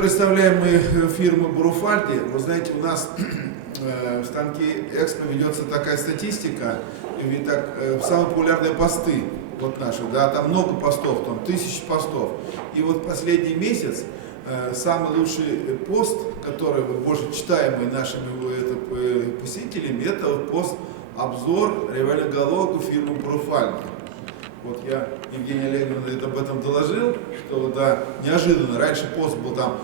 Представляем мы фирму Буруфальди. Вы знаете, у нас в Станки-Экспо ведется такая статистика, и так, самые популярные посты, вот наши, да, там много постов, там 1000 постов. И вот последний месяц самый лучший пост, который больше читаемый нашими посетителями, это вот пост обзор револьверных головок фирмы Буруфальди. Вот я Евгению Олеговне об этом доложил, что да, неожиданно, раньше пост был там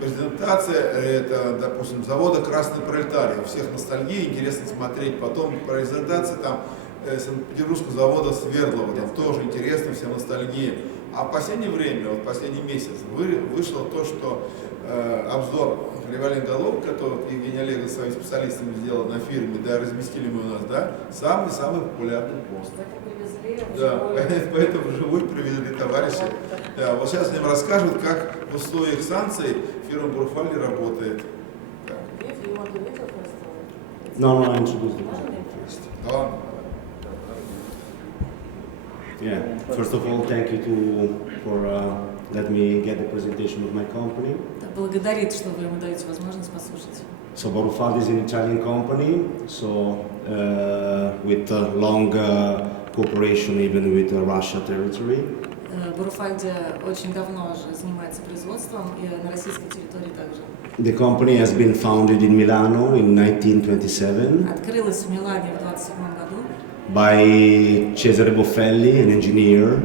презентация, это, допустим, завода «Красный пролетарий», у всех ностальгия, интересно смотреть, потом презентация там Санкт-Петербургского завода «Свердлова», там тоже интересно, вся ностальгия. А в последнее время, вот последний месяц, вышло то, что обзор револьверных головок, который Евгений Олеговна своими специалистами сделал на фирме, да, разместили мы у нас, да, самый популярный пост. Да, поэтому вживую привезли товарищи. Да, вот сейчас им расскажут, как в условиях санкций фирма Буруфальди работает. No, I introduced the company first. Yeah, first of all, thank you for letting me get the presentation of my company. Благодарит, что вы ему даете возможность послушать. So Buruфальди is an Italian company, so with long cooperation even with Russia territory. Буруфальди очень давно уже занимается производством и на российской территории также. The company has been founded in Milano in 1927. Открылась в Милане в 27 году. By Cesare Boffelli, an engineer.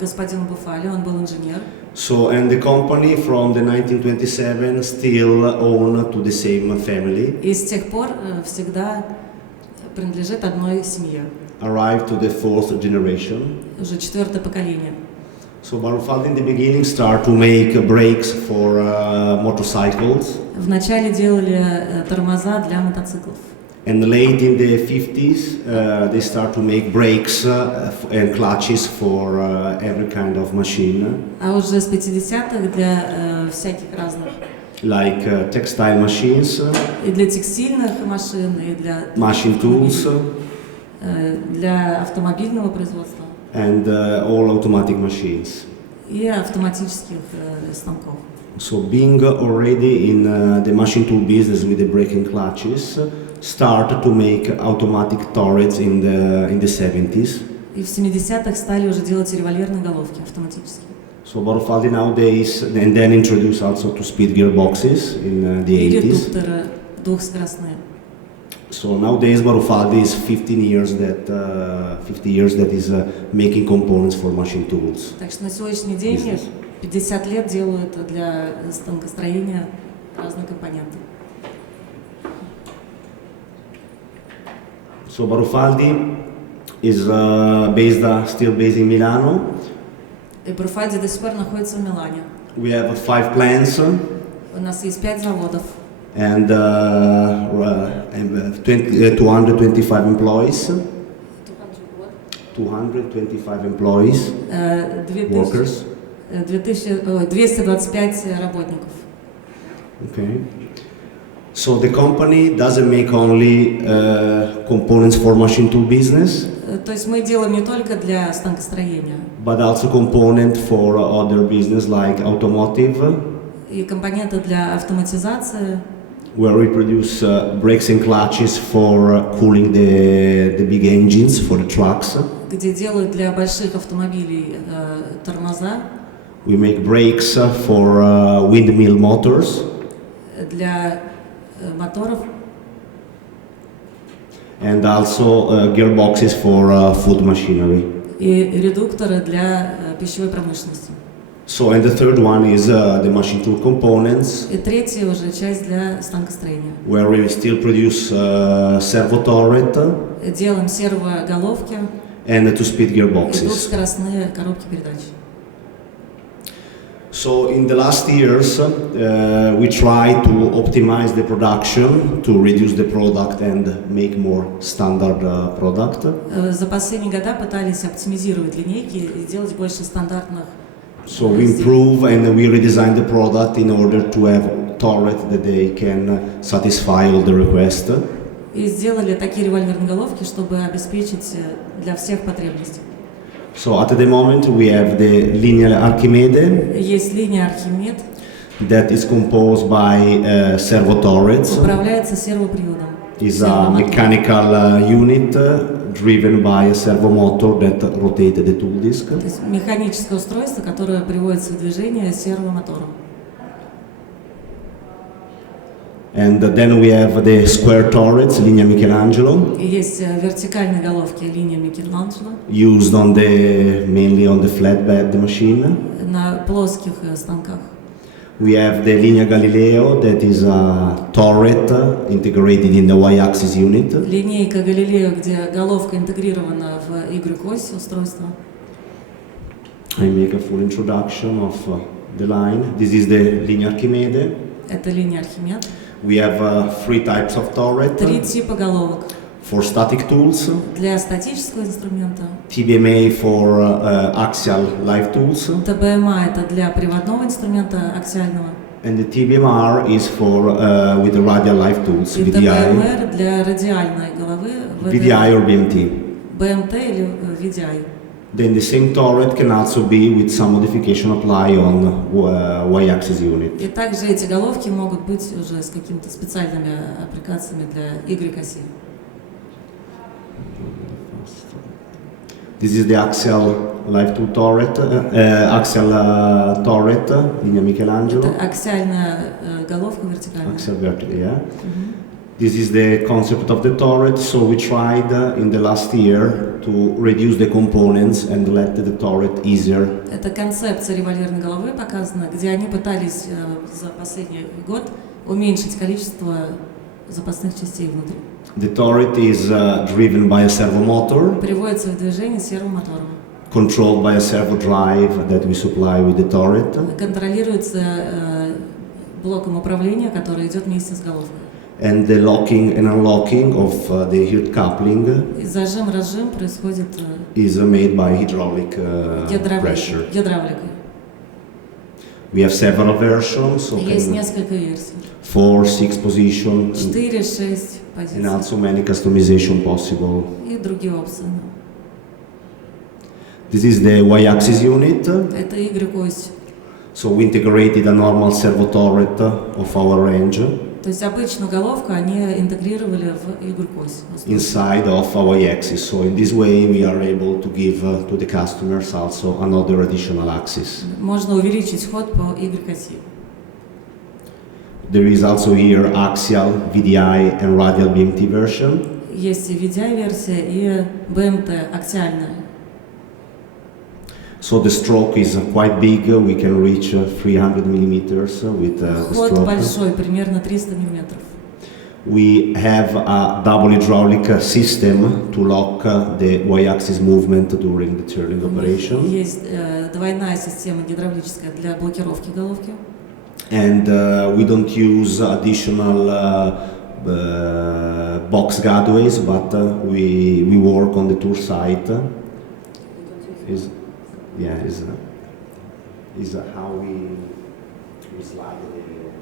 Господин Буффали, он был инженер. So, and the company from the 1927 still owned to the same family. И с тех пор всегда принадлежит одной семье. Arrived to the fourth generation. Уже четвертое поколение. So Buruфальди in the beginning started to make brakes for motorcycles. Вначале делали тормоза для мотоциклов. And late in the 50s, they start to make brakes and clutches for every kind of machine. А уже с 50-х для всяких разных. Like textile machines. И для текстильных машин, и для machine tools. Для автомобильного производства. And all automatic machines. И автоматических станков. So being already in the machine tool business with the brake and clutches, started to make automatic turrets in the 70s. И в 70-х стали уже делать револьверные головки автоматические. So Buruфальди nowadays, and then introduced also to speed gearboxes in the 80s. И редукторы двухскоростные. So nowadays Buruфальди is 50 years that is making components for machine tools. Так что на сегодняшний день 50 лет делают для станкостроения разные компоненты. So Buruфальди is still based in Milano. И Буруфальди до сих пор находится в Милане. We have 5 plants. У нас есть 5 заводов. And 225 employees. 225 employees. Workers. 225 работников. Okay. So the company doesn't make only components for machine tool business. То есть мы делаем не только для станкостроения. But also component for other business like automotive. И компоненты для автоматизации. Where we produce brakes and clutches for cooling the big engines for the trucks. Где делают для больших автомобилей тормоза. We make brakes for windmill motors. Для моторов. And also gearboxes for food machinery. И редукторы для пищевой промышленности. So, and the third one is the machine tool components. И третья уже часть для станкостроения. Where we still produce servo turret. Делаем сервоголовки. And two-speed gearboxes. И двухскоростные коробки передач. So in the last years, we try to optimize the production to reduce the product and make more standard product. За последние года пытались оптимизировать линейки и сделать больше стандартных. So we improve and we redesign the product in order to have turret that they can satisfy all the requests. И сделали такие револьверные головки, чтобы обеспечить для всех потребности. So at the moment we have the linear Archimede. Есть линия Архимед. that is composed by servo turrets. Управляется сервоприводом. Is a mechanical unit driven by a servo motor that rotates the tool disc. То есть механическое устройство, которое приводится в движение сервомотором. And then we have the square turrets, linea Michelangelo. И есть вертикальные головки линия Микеланджело Used on mainly on the flatbed machine. на плоских станках. We have the linea Galileo, that is a turret integrated in the y-axis unit. Линейка Галилео, где головка интегрирована в Y-ось устройства. I make a full introduction of the line. This is the linea Archimede. Это линия Архимед. We have three types of turret. Три типа головок. For static tools, Для статического инструмента. TBMA for axial live tools, ТБМА это для приводного инструмента аксиального. and the TBMR is for with the radial live tools, И VDI, ТБМР для радиальной головы. VDI or BMT. БМТ или VDI. Then the same turret can also be with some modification apply on y-axis unit. И также эти головки могут быть уже с какими-то специальными аппликациями для Y-оси. This is the axial live tool turret, turret, linea Michelangelo. Это аксиальная головка вертикальная. Axial vertical, yeah. This is the concept of the turret. So we tried in the last year to reduce the components and let the turret easier. Это концепция револьверной головы показана, где они пытались за последний год уменьшить количество запасных частей внутри. The turret is driven by a servo motor, Приводится в движение сервомотором. controlled by a servo drive that we supply with the turret. Контролируется блоком управления, который идет вместе с головкой. And the locking and unlocking of the heat coupling И зажим-разжим происходит is made by hydraulic pressure. гидравликой. We have several versions, so Есть несколько версий. 4, 6 position, 4-6 and позиций. also many customization possible. И другие опции. This is the y-axis unit. Это Y-ось. So we integrated a normal servo turret of our range То есть обычную головку они интегрировали в Y-ось. inside of our y-axis. So in this way we are able to give to the customers also another additional axis. Можно увеличить ход по Y-оси. There is also here axial, VDI and radial BMT version. Есть и VDI-версия, и БМТ, аксиальная. So the stroke is quite big. We can reach 300 millimeters with the Ход stroke. большой, примерно 300 миллиметров. We have a double hydraulic system to lock the y-axis movement during the turning operation. Есть двойная система гидравлическая для блокировки головки. And we don't use additional box guideways, but we work on the tool site. Is how we slide the unit.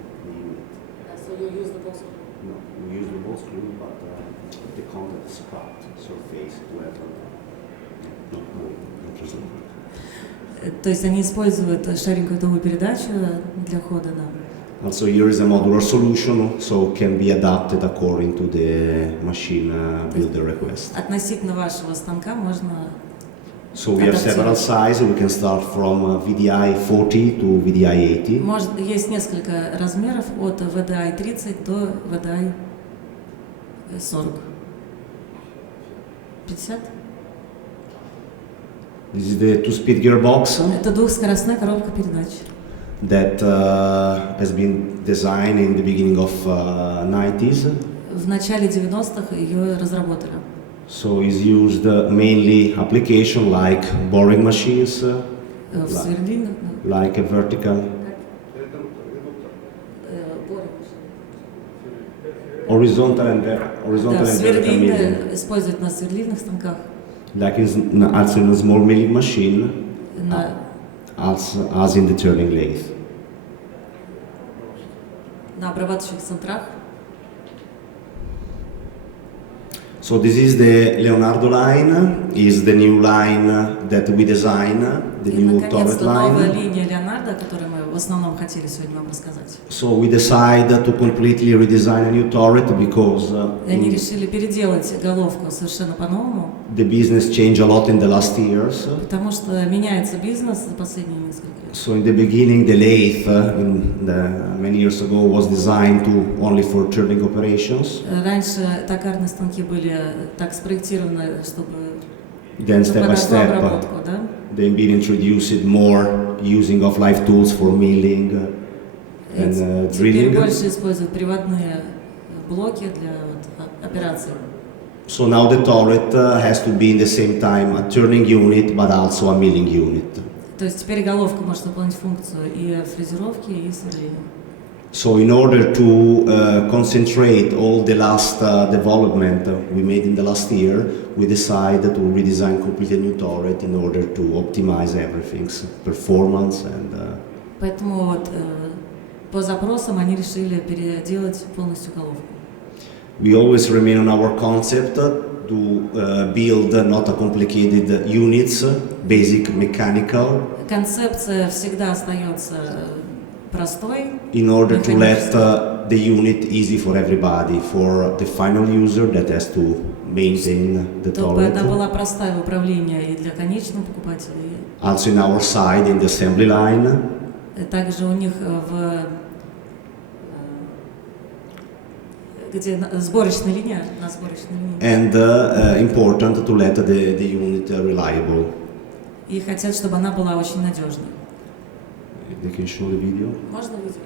So you use the box. No, we use the box screw, but the contact is cut surface to have То есть они используют шаринговую товую передачу для хода, да. Also here is a modular solution, so can be adapted according to the machine builder request. Относительно вашего станка можно. So we have several sizes. We can start from VDI 40 to VDI 80. Есть несколько размеров от VDI 30 до VDI 40. 50? This is the two-speed gearbox Это двухскоростная коробка передач. that has been designed in the beginning of 90s. В начале 90-х ее разработали. So is used mainly application like boring machines, В сверлильных. like a vertical, horizontal and vertical Да, milling, сверлильные используют на сверлильных станках. like also in a small milling machine, as in the turning lathe. На обрабатывающих центрах. So this is the Leonardo line, is the new line that we design, the И, new turret наконец-то, новая line. линия Леонардо, которую мы в основном хотели сегодня вам рассказать. So we decided to completely redesign a new turret because И они решили переделать головку совершенно по-новому, the business changed a lot in the last years. потому что меняется бизнес за последние несколько лет. So in the beginning, the lathe, many years ago, was designed to only for turning operations. Раньше токарные станки были так спроектированы, чтобы Then step by step, обработку, да? they've been introduced more using of live tools for milling and Теперь drilling. больше используют приводные блоки для операций. So now the turret has to be in the same time a turning unit, but also a milling unit. То есть теперь головка может выполнять функцию и фрезеровки, и сверления. So in order to concentrate all the last development we made in the last year, we decided to redesign completely new turret in order to optimize everything's performance and. Поэтому вот по запросам они решили переделать полностью головку. We always remain on our concept to build not a complicated units, basic mechanical. Концепция всегда остается простой. In order to let the unit easy for everybody, for the final user that has to maintain the Чтобы turret. она была простая в управлении и для конечного покупателя. Also in our side, in the assembly line. Также у них где сборочная линия, на сборочной линии. And important to let the unit reliable. И хотят, чтобы она была очень надежной. They can show the video. Можно видео?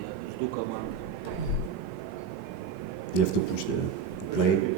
Я жду команду. You have to push the play.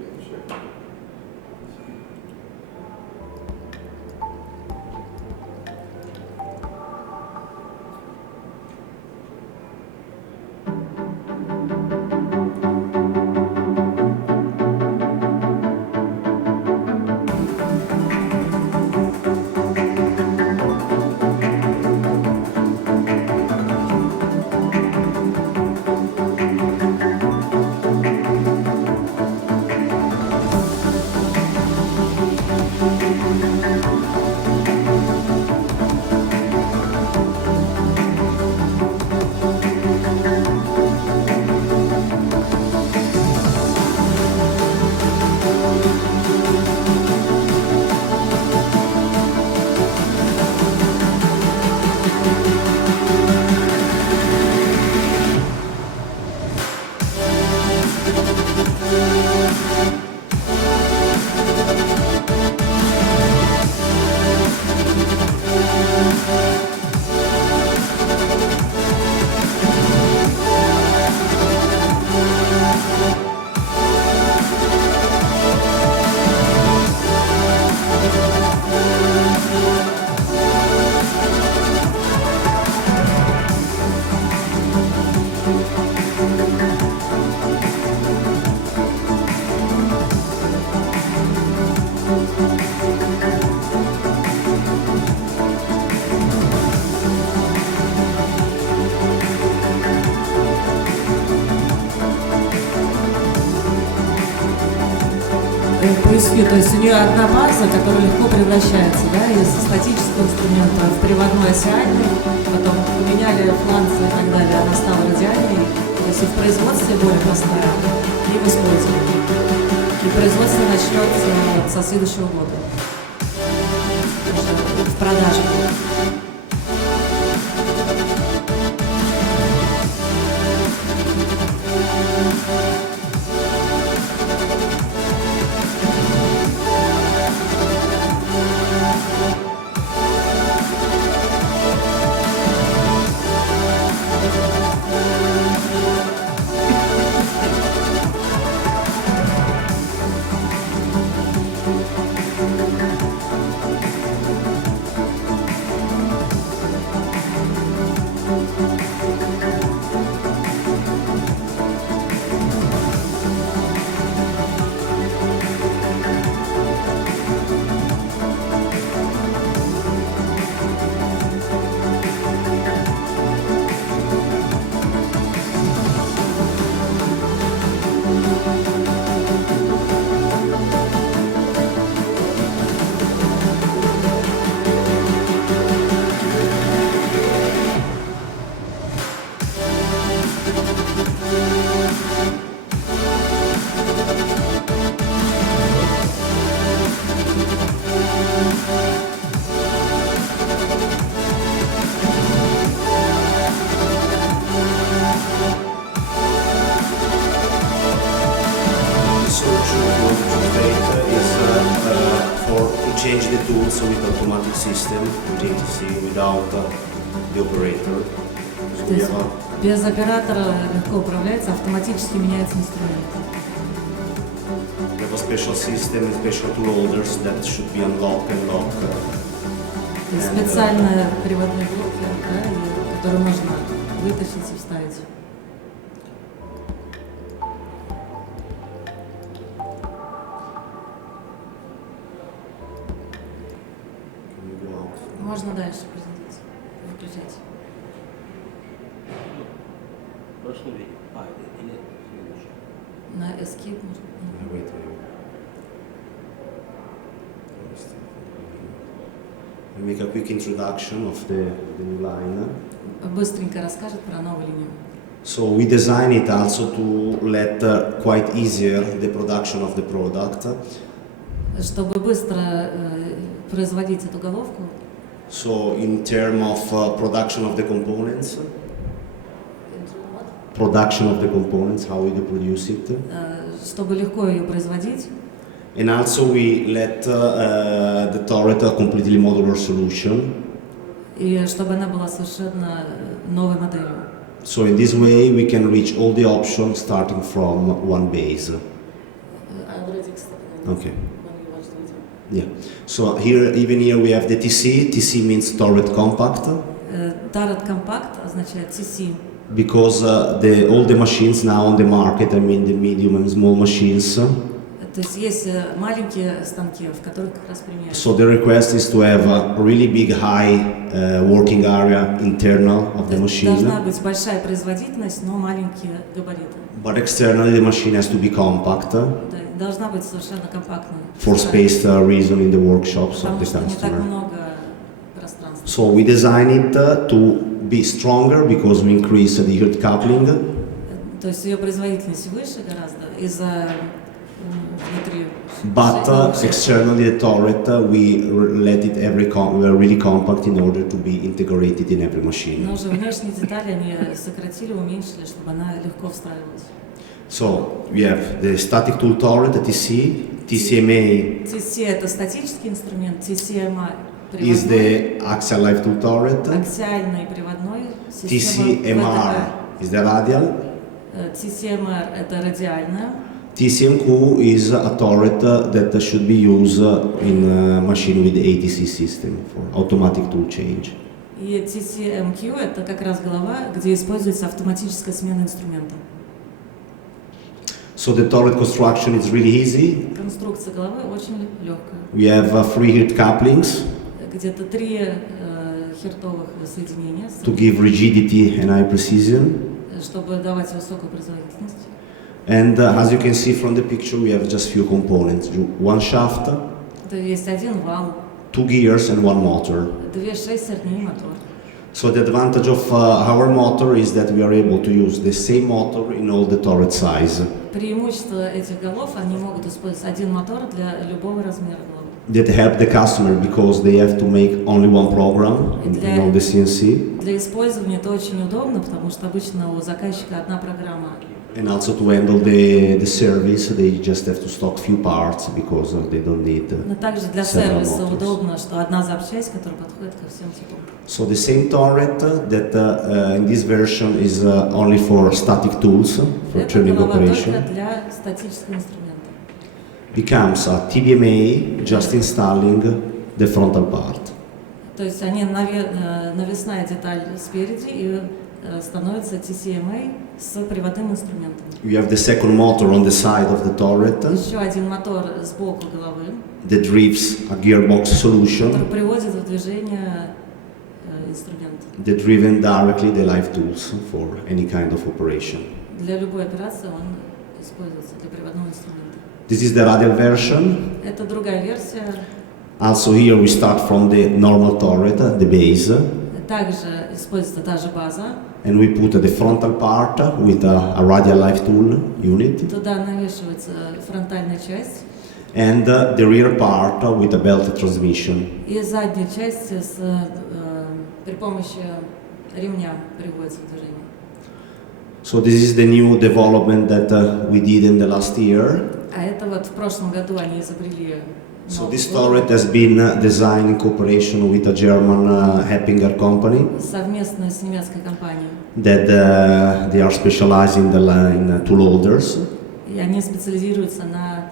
Поясню, то есть у нее одна база, которая легко превращается, да, из статического инструмента в приводной осиальный, потом поменяли фланцы и так далее, она стала радиальной, то есть и в производстве более простая, и в использовании. И производство начнется со следующего года, уже в продаже. change the tools with automatic system, with ATC, without the operator. So То we есть have без оператора легко управляется, автоматически меняется инструмент. a special system and special tool holders that should be unlocked and locked. То есть специальные приводные блоки, да, которые можно вытащить и вставить. Можно дальше презентацию выключать. Прошло видео. Или следующее. На Escape можно. Wait. We make a quick introduction of the new line. Быстренько расскажет про новую линию. So we design it also to let quite easier the production of the product. Чтобы быстро производить эту головку. So in terms of production of the components, how we do produce it. Чтобы легко ее производить. And also we let the turret a completely modular solution. И чтобы она была совершенно новой моделью. So in this way we can reach all the options starting from one base. Okay. Yeah. So here, even here we have the TC. TC means turret compact. Turret compact означает TC. Because all the machines now on the market, I mean the medium and small machines. То есть есть маленькие станки, в которых как раз применяют. So the request is to have a really big, high working area internal of the machine. Должна быть большая производительность, но маленькие габариты. But externally the machine has to be compact. Должна быть совершенно компактной. For space reason in the workshops of Потому the что не так customer. много пространства. So we design it to be stronger because we increase the heat coupling. То есть ее производительность выше гораздо из-за внутри. But externally the turret we let it really compact in order to be integrated in every machine. Но уже внешние детали они сократили, уменьшили, чтобы она легко встраивалась. So we have the static tool turret, the TC, TCMA TC это статический инструмент, TCMA is приводной, the axial live tool turret, аксиальный приводной, система TCMR is the radial, TCMR это радиальная, TCMQ is a turret that should be used in a machine with the ATC system for automatic tool change. и TCMQ это как раз голова, где используется автоматическая смена инструмента. So the turret construction is really easy. Конструкция головы очень легкая. We have 3 heat couplings Где-то 3 хертовых соединения, to give rigidity and high precision. чтобы давать высокую производительность. And as you can see from the picture, we have just few components: one shaft, То есть один вал, 2 gears, and one motor. 2 шестерни и мотор. So the advantage of our motor is that we are able to use the same motor in all the turret size. Преимущество этих голов, они могут использовать один мотор для любого размера головы. That help the customer because they have to make only one program in all the CNC. Для использования это очень удобно, потому что обычно у заказчика одна программа. And also to handle the service, they just have to stock few parts because they don't need Но также для several сервиса motors. удобно, что одна запчасть, которая подходит ко всем типам. So the same turret that in this version is only for static tools, for Это turning голова operation, только для статического инструмента. becomes a TBMA just installing the frontal part. То есть они навесная деталь спереди и становится TCMA с приводным инструментом. You have the second motor on the side of the turret Еще один мотор сбоку головы, that drives a gearbox solution который приводит в движение инструмент. that driven directly the live tools for any kind of operation. Для любой операции он используется для приводного инструмента. This is the radial version. Это другая версия. Also here we start from the normal turret, the base, Также используется та же база. and we put the frontal part with a radial live tool unit, Туда навешивается фронтальная часть and the rear part with a belted transmission. и задняя часть при помощи ремня приводится в движение. So this is the new development that we did in the last year. А это вот в прошлом году они изобрели So новый this голову. turret has been designed in cooperation with a German Happinger company Совместно с немецкой компанией. that they are specialized in tool holders. И они специализируются на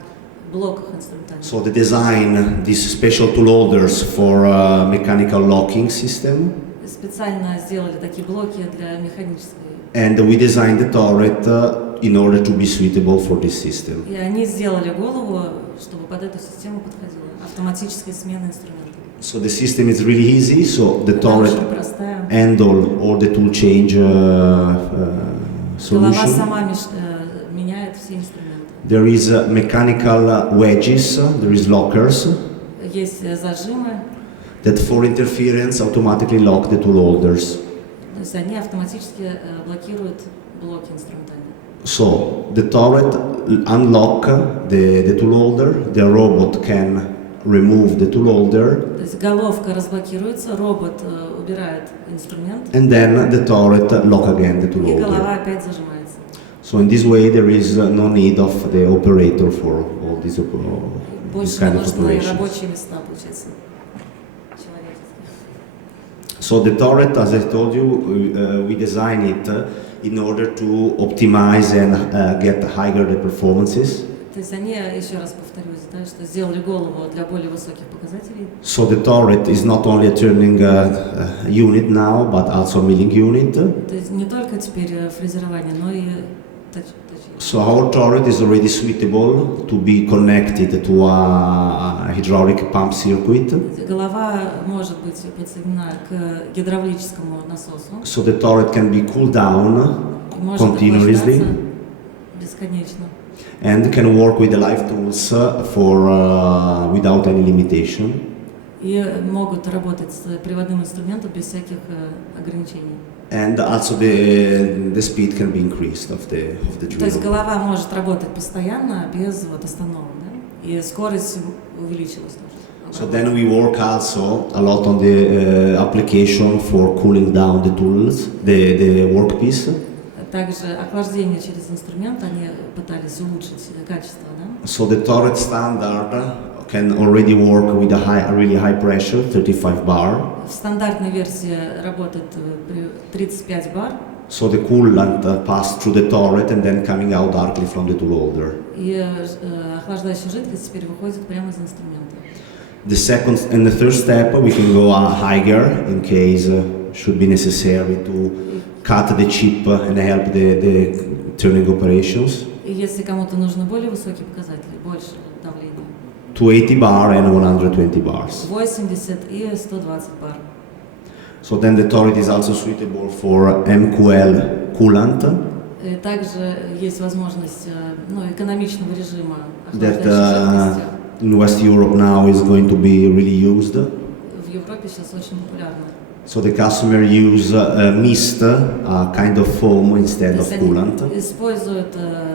блоках инструментальных. So they design these special tool holders for mechanical locking system, Специально сделали такие блоки для механической. and we designed the turret in order to be suitable for this system. И они сделали голову, чтобы под эту систему подходила. Автоматическая смена инструментов. So the system is really easy. So the Она turret очень простая. handle all the tool change Голова solution. сама меняет все инструменты. There is mechanical wedges. There is lockers Есть зажимы, that for interference automatically lock the tool holders. то есть они автоматически блокируют блоки инструментальные. So the turret unlock the tool holder. The robot can remove the tool holder, То есть головка разблокируется, робот убирает инструмент, and then the turret lock again the tool и голова holder. опять зажимается. So in this way there is no need of the operator for all these Больше kind не of нужны operations. рабочие места, получается, человеческие. So the turret, as I told you, we design it in order to optimize and get higher the performances. То есть они, еще раз повторюсь, да, что сделали голову для более высоких показателей. So the turret is not only a turning unit now, but also a milling unit. То есть не только теперь фрезерование, но и точение. So our turret is already suitable to be connected to a hydraulic pump circuit. Голова может быть подсоединена к гидравлическому насосу. So the turret can be cooled down И может continuously охлаждаться бесконечно. and can work with the live tools without any limitation. И могут работать с приводным инструментом без всяких ограничений. And also the speed can be increased of the То есть drill. голова может работать постоянно, без вот остановок, да? И скорость увеличилась тоже. So then we work also a lot on the application for cooling down the tools, the workpiece. Также охлаждение через инструмент они пытались улучшить качество, да? So the turret standard can already work with a really high pressure, 35 bar. В стандартной версии работает при 35 бар, So the coolant pass through the turret and then coming out directly from the tool holder. и охлаждающая жидкость теперь выходит прямо из инструмента. The second and the third step, we can go higher in case should be necessary to cut the chip and help the turning operations. И если кому-то нужны более высокие показатели, больше давления, 280 bar and 120 bars. 80 и 120 бар. So then the turret is also suitable for MQL coolant И также есть возможность экономичного режима that охлаждающей жидкости. in West Europe now is going to be really used. В Европе сейчас очень популярно. So the customer use mist, a kind of foam instead То of есть они coolant, используют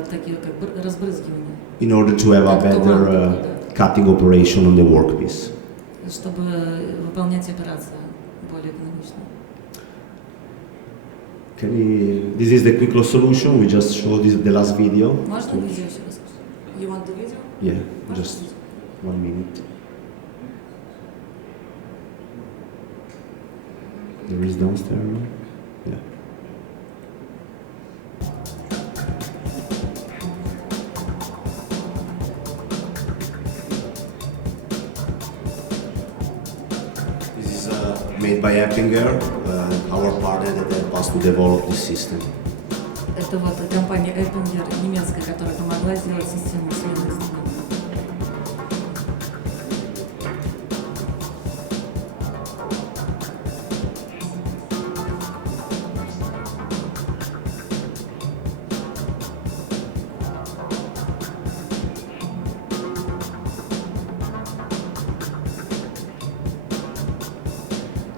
такие как бы разбрызгивания, in order to have a Как туман better такой, cutting operation on the workpiece. чтобы выполнять операции более экономично. This is the quick close solution. We just showed this the last video. Можно видео еще раз? You want the video? Yeah, Можно just видео? 1 minute. There is downstairs. No? Yeah. This is made by Happinger, our partner that helped us to develop this system. Это вот компания Эппингер, немецкая, которая помогла сделать систему смены инструментов.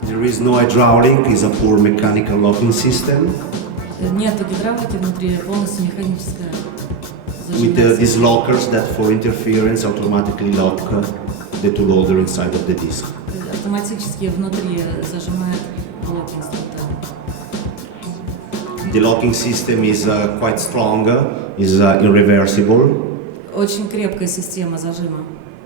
There is no hydraulic, it's a poor mechanical locking system. Нету гидравлики внутри, полностью механическая With зажимается. these lockers that for interference automatically lock the tool holder inside of the disc. Автоматически внутри зажимает блоки инструмента. The locking system is quite strong, is irreversible. Очень крепкая система зажима.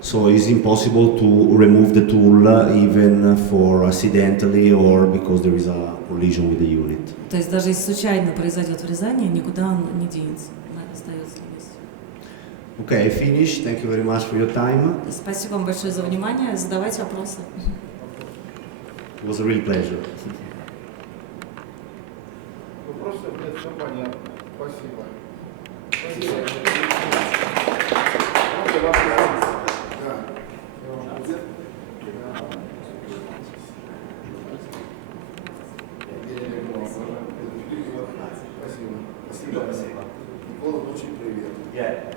So it's impossible to remove the tool even for accidentally or because there is a collision with the unit. То есть даже если случайно произойдет врезание, никуда он не денется, он остается на месте. Okay, I finished. Thank you very much for your time. Спасибо вам большое за внимание. Задавайте вопросы. It was a real pleasure. Вопросов нет, все понятно. Спасибо. Спасибо. Спасибо. Спасибо. Никола, очень привет.